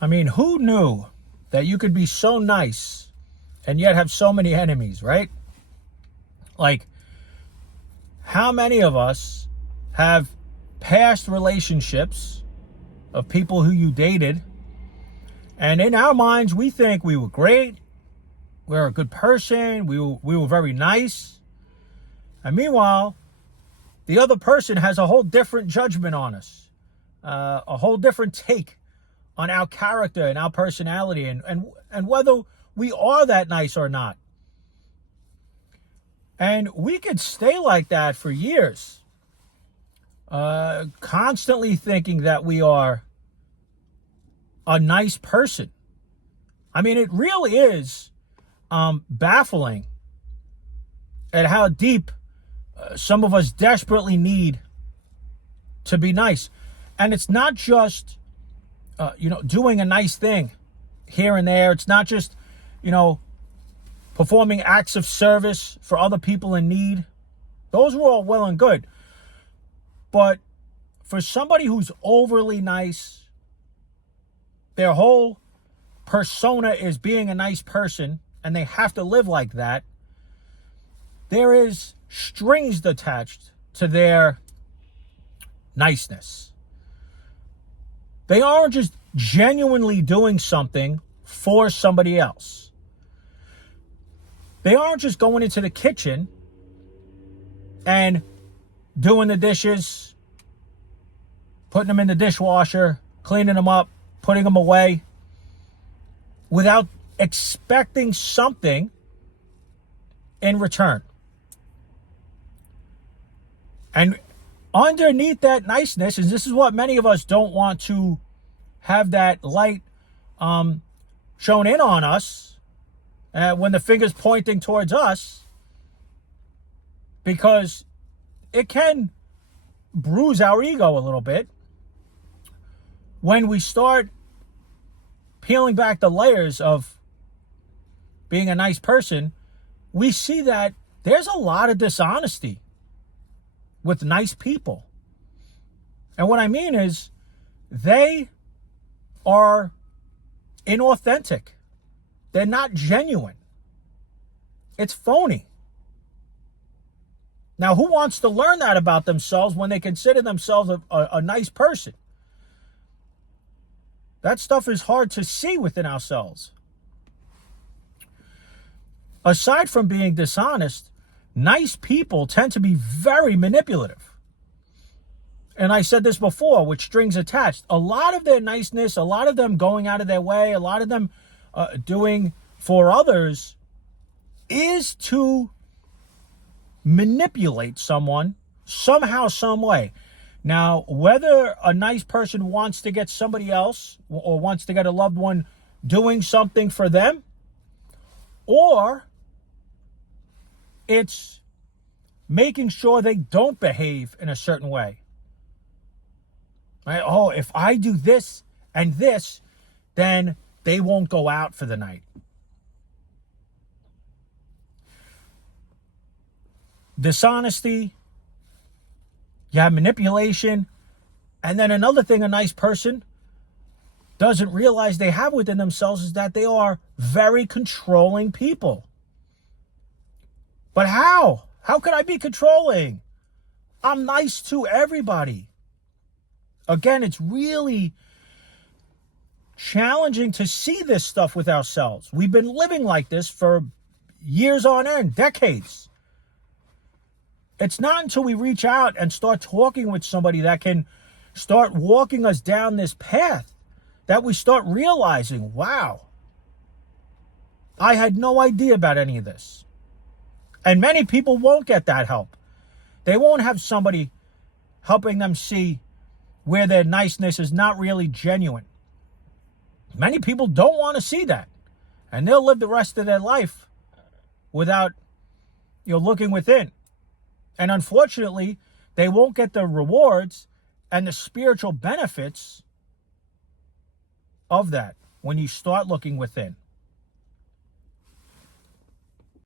I mean, who knew that you could be so nice and yet have so many enemies, right? Like, how many of us have past relationships of people who you dated, and in our minds, we think we were great, we're a good person, we were very nice, and meanwhile, the other person has a whole different judgment on us, a whole different take on our character and our personality, and whether we are that nice or not. And we could stay like that for years, constantly thinking that we are a nice person. I mean, it really is baffling at how deep some of us desperately need to be nice. And it's not just, doing a nice thing here and there. It's not just, performing acts of service for other people in need. Those are all well and good. But for somebody who's overly nice, their whole persona is being a nice person, and they have to live like that, there is strings attached to their niceness. They aren't just genuinely doing something for somebody else. They aren't just going into the kitchen and doing the dishes, putting them in the dishwasher, cleaning them up, putting them away, without expecting something in return. And underneath that niceness, and this is what many of us don't want to have that light shown in on us, when the finger's pointing towards us, because it can bruise our ego a little bit. When we start peeling back the layers of being a nice person, we see that there's a lot of dishonesty with nice people. And what I mean is, they are inauthentic. They're not genuine. It's phony. Now, who wants to learn that about themselves when they consider themselves a nice person? That stuff is hard to see within ourselves. Aside from being dishonest, nice people tend to be very manipulative. And I said this before, with strings attached. A lot of their niceness, a lot of them going out of their way, a lot of them doing for others, is to manipulate someone somehow, some way. Now, whether a nice person wants to get somebody else or wants to get a loved one doing something for them, or it's making sure they don't behave in a certain way. Right? Oh, if I do this and this, then they won't go out for the night. Dishonesty, you have manipulation, and then another thing a nice person doesn't realize they have within themselves is that they are very controlling people. But how? How could I be controlling? I'm nice to everybody. Again, it's really challenging to see this stuff with ourselves. We've been living like this for years on end, decades. It's not until we reach out and start talking with somebody that can start walking us down this path that we start realizing, wow, I had no idea about any of this. And many people won't get that help. They won't have somebody helping them see where their niceness is not really genuine. Many people don't want to see that. And they'll live the rest of their life without, looking within. And unfortunately, they won't get the rewards and the spiritual benefits of that when you start looking within.